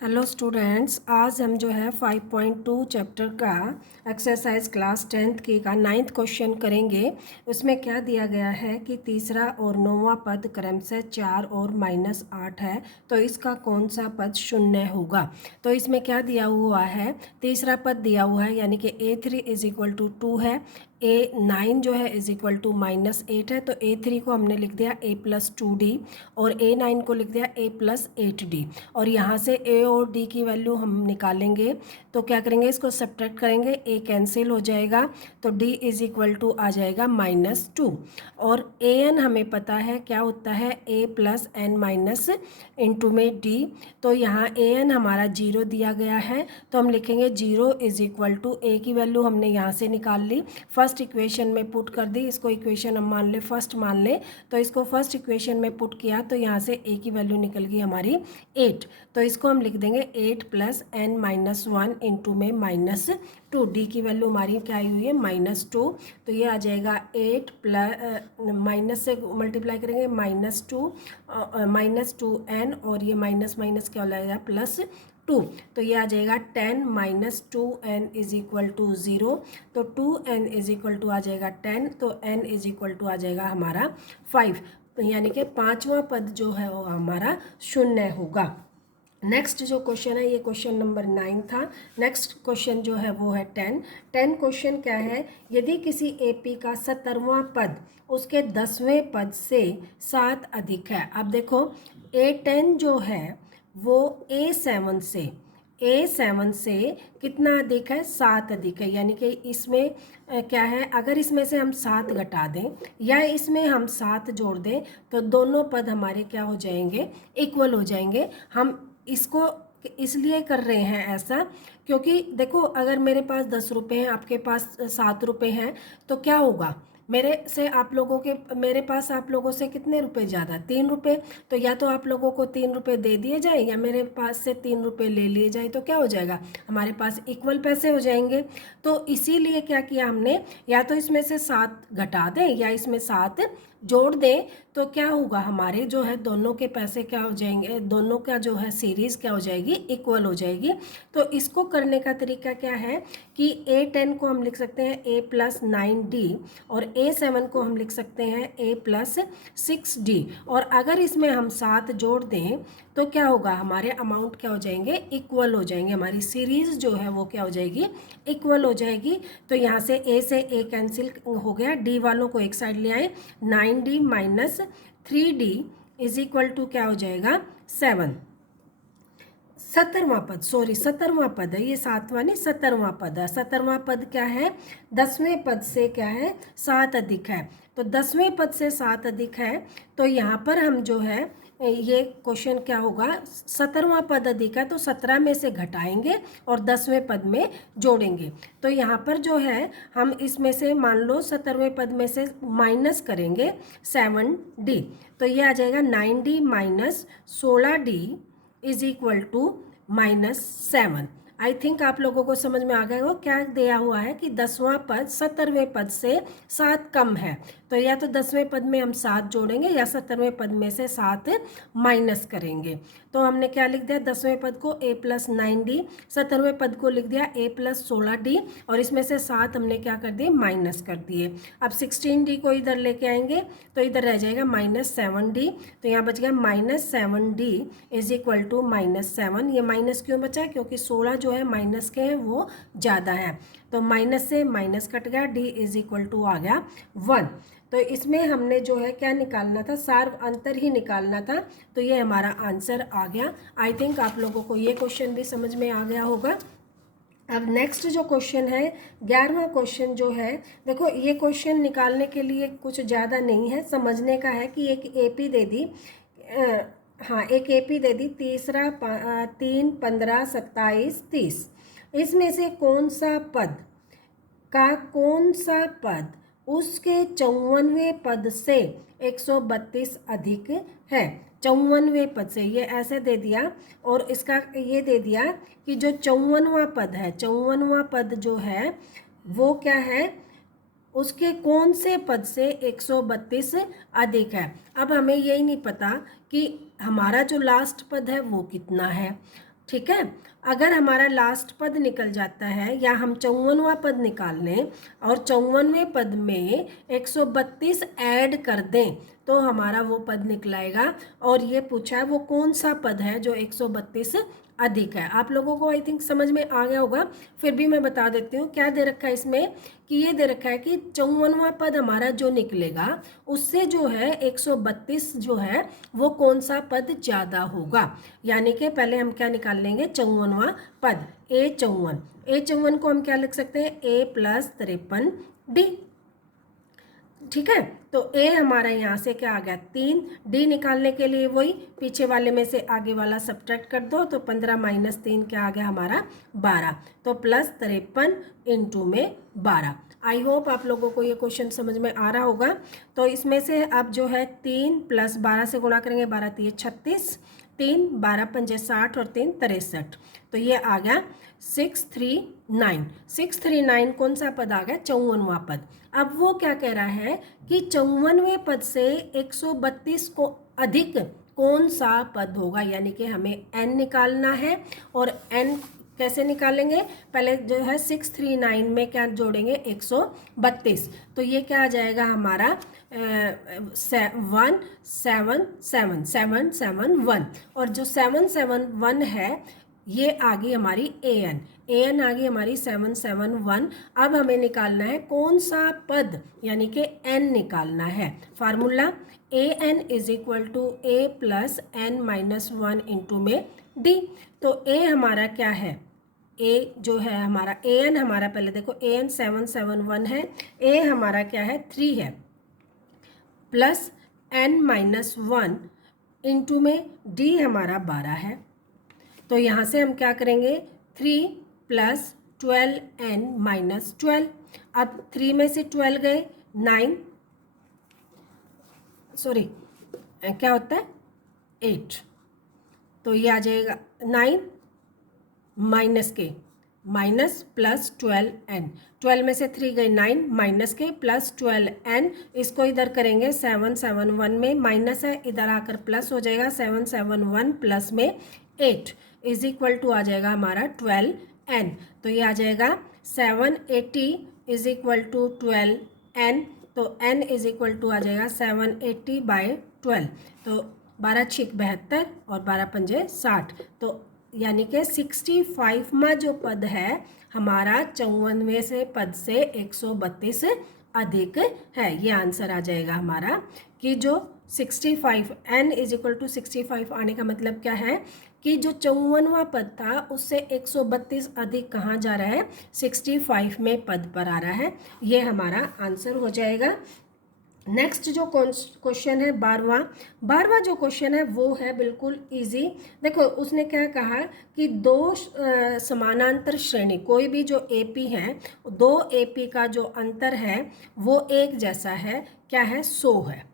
Hello students, आज हम जो है 5.2 चैप्टर का एक्सरसाइज क्लास 10th की का 9th क्वेश्चन करेंगे। उसमें क्या दिया गया है कि तीसरा और 9वां पद क्रमशः 4 और -8 है, तो इसका कौन सा पद शून्य होगा। तो इसमें क्या दिया हुआ है, तीसरा पद दिया हुआ है यानी कि A3 = 2 है, A9 जो है = -8 है, तो A3 को हमने लिख दिया A+2D और A9 को लिख दिया A+8D। और यहाँ से A और D की वैल्यू हम निकालेंगे तो क्या करेंगे, इसको सब्ट्रैक्ट करेंगे, A कैंसिल हो जाएगा तो D = आ जाएगा -2। और AN हमें पता है क्या होता है, A+N- इंटू में D। तो यहाँ AN हमारा 0 दिया गया है, तो हम लिखेंगे 0 = A की वैल्यू हमने यहाँ से निकाल ली, फर्स्ट इक्वेशन में पुट कर दी। इसको इक्वेशन हम मान ले फर्स्ट मान ले, तो इसको फर्स्ट इक्वेशन में पुट किया तो यहाँ से A की वैल्यू निकल गई हमारी 8। तो इसको हम लिख देंगे 8 + N-1 इंटू में -2। D की वैल्यू हमारी क्या आई हुई है, -2। तो ये आ जाएगा 8 माइनस से मल्टीप्लाई करेंगे -2 और ये माइनस माइनस क्या हो जाएगा +2। तो ये आ जाएगा 10 - 2n = 0। तो 2n = आ जाएगा 10, तो n = आ जाएगा हमारा 5, यानी कि पांचवा पद जो है वो हमारा शून्य होगा। नेक्स्ट जो क्वेश्चन है, ये क्वेश्चन नंबर 9 था। नेक्स्ट क्वेश्चन जो है वो है 10 क्वेश्चन क्या है, यदि किसी एपी का 17वां पद उसके 10वें पद से 7 अधिक है। अब देखो A10 जो है वो A7 से कितना अधिक है, 7 अधिक है, यानी कि इसमें क्या है, अगर इसमें से हम 7 घटा दें या इसमें हम 7 जोड़ दें तो दोनों पद हमारे क्या हो जाएंगे, इक्वल हो जाएंगे। हम इसको इसलिए कर रहे हैं ऐसा क्योंकि देखो, अगर मेरे पास 10 रुपये हैं, आपके पास 7 रुपये हैं, तो क्या होगा, मेरे पास आप लोगों से कितने रुपए ज़्यादा, 3 रुपये। तो या तो आप लोगों को 3 रुपये दे दिए जाए या मेरे पास से 3 रुपये ले लिए जाए, तो क्या हो जाएगा, हमारे पास इक्वल पैसे हो जाएंगे। तो इसीलिए क्या किया हमने, या तो इसमें से 7 घटा दें या इसमें 7 जोड़ दें, तो क्या होगा, हमारे जो है दोनों के पैसे क्या हो जाएंगे, दोनों का जो है सीरीज़ क्या हो जाएगी, इक्वल हो जाएगी। तो इसको करने का तरीका क्या है कि A10 को हम लिख सकते हैं A+9D और A7 को हम लिख सकते हैं A+6D। और अगर इसमें हम 7 जोड़ दें तो क्या होगा, हमारे अमाउंट क्या हो जाएंगे, इक्वल हो जाएंगे, हमारी सीरीज़ जो है वो क्या हो जाएगी, इक्वल हो जाएगी। तो यहाँ से A से A कैंसिल हो गया, D वालों को एक साइड ले आए, 9D - 3D = क्या हो जाएगा, 7। 17वां पद है ये, 7वां नहीं 17वां पद है। 17वां पद क्या है, 10वें पद से क्या है, 7 अधिक है। तो 10वें पद से 7 अधिक है, तो यहाँ पर हम जो है ये क्वेश्चन क्या होगा, 17वां पद अधिक है तो 17 में से घटाएंगे और 10वें पद में जोड़ेंगे। तो यहाँ पर जो है हम इसमें से मान लो 17वें पद में से माइनस करेंगे 7D, तो ये आ जाएगा 9D - 16D = -7। आई थिंक आप लोगों को समझ में आ गया हो क्या दिया हुआ है कि 10वां पद 17वें पद से 7 कम है, तो या तो 10वें पद में हम 7 जोड़ेंगे या 17वें पद में से 7 माइनस करेंगे। तो हमने क्या लिख दिया, 10वें पद को A+9D, 17वें पद को लिख दिया A+16D और इसमें से 7 हमने क्या कर दिए, माइनस कर दिए। अब 16D को इधर लेके आएंगे तो इधर रह जाएगा -7D, तो यहाँ बच गया -7D = -7। ये माइनस क्यों बचा है, क्योंकि 16 जो है माइनस के हैं वो ज़्यादा है, तो माइनस से माइनस कट गया, D = आ गया 1। तो इसमें हमने जो है क्या निकालना था, सार अंतर ही निकालना था, तो ये हमारा आंसर आ गया। आई थिंक आप लोगों को ये क्वेश्चन भी समझ में आ गया होगा। अब नेक्स्ट जो क्वेश्चन है, 11वां क्वेश्चन जो है, देखो ये क्वेश्चन निकालने के लिए कुछ ज़्यादा नहीं है, समझने का है कि एक एपी दे दी, हाँ एक एपी दे दी, 3, 15, 27, 30, इसमें से कौन सा पद उसके 54वें पद से 132 अधिक है। 54वें पद से, ये ऐसे दे दिया और इसका ये दे दिया कि जो 54वां पद है, 54वां पद जो है वो क्या है, उसके कौन से पद से 132 अधिक है। अब हमें यही नहीं पता कि हमारा जो लास्ट पद है वो कितना है, ठीक है। अगर हमारा लास्ट पद निकल जाता है या हम 54वां पद निकाल लें और 54वें पद में 132 ऐड कर दें तो हमारा वो पद निकलाएगा। और ये पूछा है वो कौन सा पद है जो 132 अधिक है। आप लोगों को आई थिंक समझ में आ गया होगा, फिर भी मैं बता देती हूँ क्या दे रखा है इसमें, कि ये दे रखा है कि 54वां पद हमारा जो निकलेगा उससे जो है 132 जो है वो कौन सा पद ज़्यादा होगा। यानी कि पहले हम क्या निकाल लेंगे, 54वां पद A54 को हम क्या लिख सकते हैं, A+53D। ठीक है, तो ए हमारा यहाँ से क्या आ गया 3, डी निकालने के लिए वही पीछे वाले में से आगे वाला सब्ट्रैक्ट कर दो, तो 15 - 3 क्या आ गया हमारा 12, तो +53 इंटू में 12। आई होप आप लोगों को ये क्वेश्चन समझ में आ रहा होगा। तो इसमें से अब जो है 3 + 12 से गुणा करेंगे, 12 × 36, 3 12 × 5 60 और 3 63, तो ये आ गया 639। 639 कौन सा पद आ गया, 54वां पद। अब वो क्या कह रहा है कि 54वें पद से 132 को अधिक कौन सा पद होगा, यानी कि हमें n निकालना है। और n कैसे निकालेंगे, पहले जो है 639 में क्या जोड़ेंगे 132, तो ये क्या आ जाएगा हमारा 1777 और जो 771 है ये आ गई हमारी an आ गई हमारी 771। अब हमें निकालना है कौन सा पद, यानी कि n निकालना है। Formula an = a + n - 1 into में d। तो a हमारा क्या है, a जो है हमारा an हमारा, पहले देखो an 771 है, a हमारा क्या है 3 है, प्लस n - 1 इंटू में d हमारा 12 है। तो यहाँ से हम क्या करेंगे 3 + 12n - 12। अब 3 में से 12 गए 9, सॉरी क्या होता है 8, तो ये आ जाएगा 9 माइनस के माइनस प्लस 12n, 12 में से 3 गए 9 माइनस के प्लस 12n, इसको इधर करेंगे 771 में माइनस है, इधर आकर प्लस हो जाएगा 771 प्लस में 8 = आ जाएगा हमारा 12n। तो ये आ जाएगा 780 = 12n, तो n = आ जाएगा 780/12, तो 12 × 6 = 72 और 12 × 5 = 60, तो यानी कि 65वां जो पद है हमारा 54वें से पद से 132 अधिक है। ये आंसर आ जाएगा हमारा कि जो 65 n = 65 आने का मतलब क्या है कि जो 54वां पद था उससे 132 अधिक कहाँ जा रहा है, 65 में पद पर आ रहा है। ये हमारा आंसर हो जाएगा। नेक्स्ट जो क्वेश्चन है 12वां जो क्वेश्चन है वो है बिल्कुल इजी। देखो उसने क्या कहा कि दो समानांतर श्रेणी, कोई भी जो एपी है, दो एपी का जो अंतर है वो एक जैसा है, क्या है 100 है।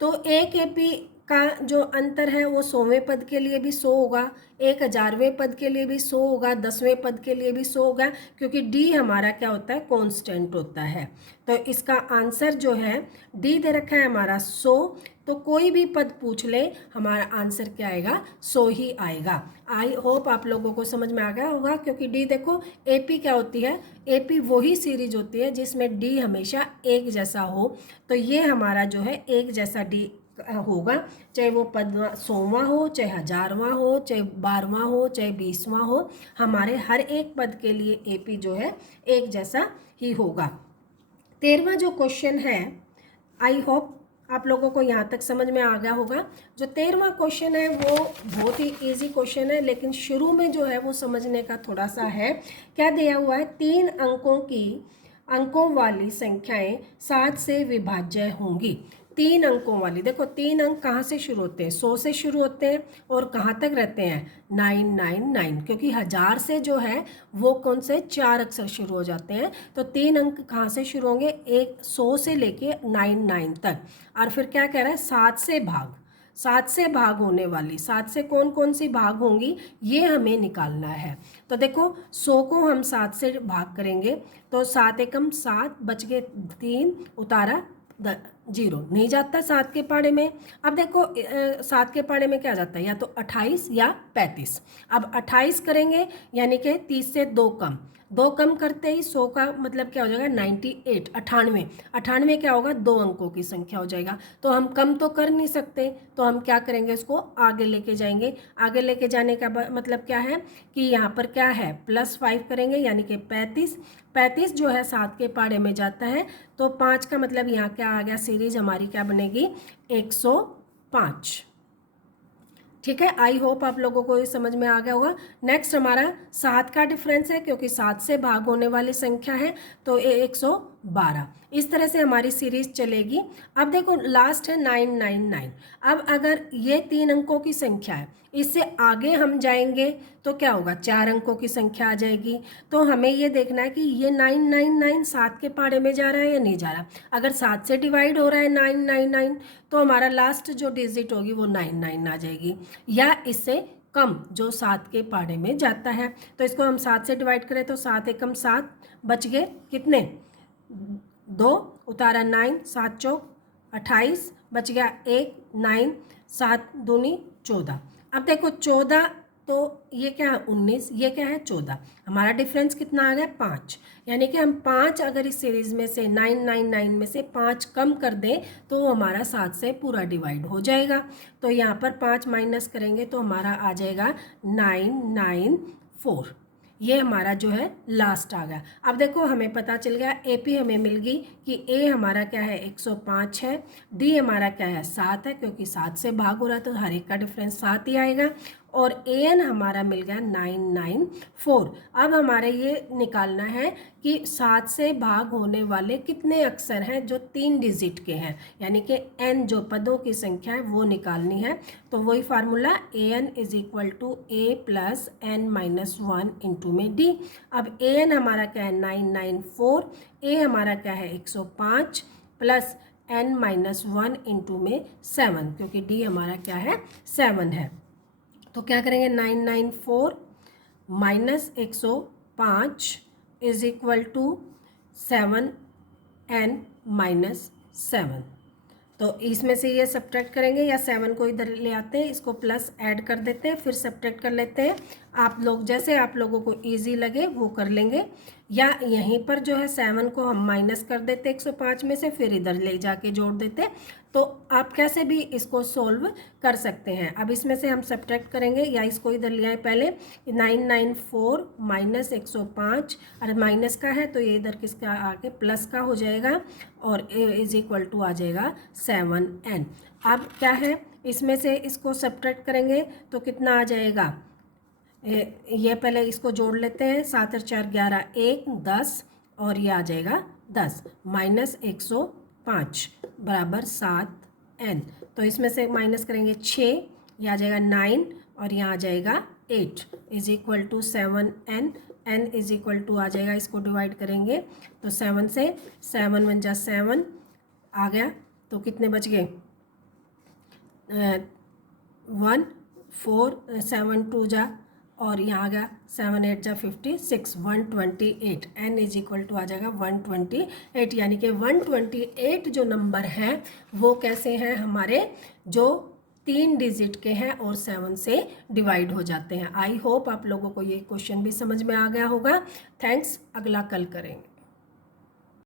तो एक एपी का जो अंतर है वो 100वें पद के लिए भी 100 होगा, 1000वें पद के लिए भी 100 होगा, 10वें पद के लिए भी 100 होगा, क्योंकि डी हमारा क्या होता है कांस्टेंट होता है। तो इसका आंसर जो है डी दे रखा है हमारा 100, तो कोई भी पद पूछ ले हमारा आंसर क्या आएगा 100 ही आएगा। आई होप आप लोगों को समझ में आ गया होगा, क्योंकि डी देखो एपी क्या होती है, एपी वही सीरीज होती है जिसमें डी हमेशा एक जैसा हो, तो ये हमारा जो है एक जैसा डी होगा, चाहे वो पद 100वां हो, चाहे 1000वां हो, चाहे 12वां हो, चाहे 20वां हो, हमारे हर एक पद के लिए एपी जो है एक जैसा ही होगा। 13वां जो क्वेश्चन है, आई होप आप लोगों को यहाँ तक समझ में आ गया होगा। जो 13वां क्वेश्चन है वो बहुत ही इजी क्वेश्चन है, लेकिन शुरू में जो है वो समझने का थोड़ा सा है। क्या दिया हुआ है, 3 अंकों वाली संख्याएं 7 से विभाज्य होंगी। 3 अंकों वाली, देखो 3 अंक कहाँ से शुरू होते हैं, 100 से शुरू होते हैं और कहाँ तक रहते हैं 999, क्योंकि 1000 से जो है वो कौन से 4 अक्षर शुरू हो जाते हैं। तो 3 अंक कहाँ से शुरू होंगे, 100 से लेके 99 तक। और फिर क्या कह रहा है 7 से भाग होने वाली, 7 से कौन कौन सी भाग होंगी ये हमें निकालना है। तो देखो 100 को हम 7 से भाग करेंगे तो 7 एकम 7 बच गए 3 उतारा जीरो नहीं जाता 7 के पाड़े में। अब देखो 7 के पाड़े में क्या जाता है, या तो 28 या 35। अब 28 करेंगे यानी कि 30 से 2 कम, 2 कम करते ही 100 का मतलब क्या हो जाएगा 98, 98। 98 क्या होगा, 2 अंकों की संख्या हो जाएगा। तो हम कम तो कर नहीं सकते, तो हम क्या करेंगे, इसको आगे लेके जाएंगे। आगे लेके जाने का मतलब क्या है कि यहाँ पर क्या है +5 करेंगे यानी कि 35। 35 जो है 7 के पाड़े में जाता है, तो 5 का मतलब यहाँ क्या आ गया, सीरीज हमारी क्या बनेगी 105। ठीक है, आई होप आप लोगों को ये समझ में आ गया होगा। नेक्स्ट हमारा 7 का डिफरेंस है, क्योंकि 7 से भाग होने वाली संख्या है, तो ये 112। इस तरह से हमारी सीरीज चलेगी। अब देखो लास्ट है 999। अब अगर ये 3 अंकों की संख्या है, इससे आगे हम जाएंगे तो क्या होगा, 4 अंकों की संख्या आ जाएगी। तो हमें ये देखना है कि ये 999 7 के पाड़े में जा रहा है या नहीं जा रहा। अगर 7 से डिवाइड हो रहा है 999, तो हमारा लास्ट जो डिजिट होगी वो 99 आ जाएगी, या इससे कम जो 7 के पाड़े में जाता है। तो इसको हम 7 से डिवाइड करें तो 7 एकम 7, बच गए कितने 2, उतारा 9, 7 चौक 28, बच गया 1, 9, 7 दूनी 14। अब देखो 14, तो ये क्या है 19, ये क्या है 14। हमारा डिफरेंस कितना आ गया 5। यानी कि हम 5 अगर इस सीरीज में से 999 में से 5 कम कर दें तो हमारा 7 से पूरा डिवाइड हो जाएगा। तो यहाँ पर 5 माइनस करेंगे तो हमारा आ जाएगा 994। ये हमारा जो है लास्ट आ गया। अब देखो हमें पता चल गया AP हमें मिल गई कि A हमारा क्या है 105 है, D हमारा क्या है 7 है, क्योंकि 7 से भाग हो रहा है तो हर एक का डिफरेंस 7 ही आएगा, और AN हमारा मिल गया 994। अब हमारे ये निकालना है कि 7 से भाग होने वाले कितने अक्षर हैं जो 3 डिजिट के हैं, यानी कि N जो पदों की संख्या है वो निकालनी है। तो वही formula AN = A + N-1 into में D। अब AN हमारा क्या है 994, A हमारा क्या है 105 प्लस N-1 इंटू में 7, क्योंकि D हमारा क्या है 7 है। तो क्या करेंगे 994 माइनस 105 = 7N-7। तो इसमें से ये सब्ट्रैक्ट करेंगे, या 7 को इधर ले आते हैं, इसको प्लस ऐड कर देते हैं, फिर सब्ट्रैक्ट कर लेते हैं। आप लोग जैसे आप लोगों को इजी लगे वो कर लेंगे, या यहीं पर जो है 7 को हम माइनस कर देते 105 में से, फिर इधर ले जाके जोड़ देते। तो आप कैसे भी इसको सोल्व कर सकते हैं। अब इसमें से हम सब्ट्रैक्ट करेंगे, या इसको इधर ले आए पहले 994 माइनस 105, अरे माइनस का है तो ये इधर किसका आके प्लस का हो जाएगा, और A = आ जाएगा 7N। अब क्या है इसमें से इसको सब्ट्रैक्ट करेंगे तो कितना आ जाएगा, ये पहले इसको जोड़ लेते हैं, 7 और 4 11, 1 10, और ये आ जाएगा 10 माइनस 105 बराबर 7N। तो इसमें से माइनस करेंगे 6, ये आ जाएगा 9, और यहाँ आ जाएगा 8 = 7N। N = आ जाएगा, इसको डिवाइड करेंगे तो 7 से 7 1 जा 7 आ गया, तो कितने बच गए 1 4 7 2 जा, और यहाँ आ गया 7 8 जा 56 128। N = आ जाएगा 128, यानी कि 128 जो नंबर है वो कैसे हैं हमारे, जो 3 डिजिट के हैं और 7 से डिवाइड हो जाते हैं। आई होप आप लोगों को ये क्वेश्चन भी समझ में आ गया होगा। थैंक्स, अगला कल करेंगे।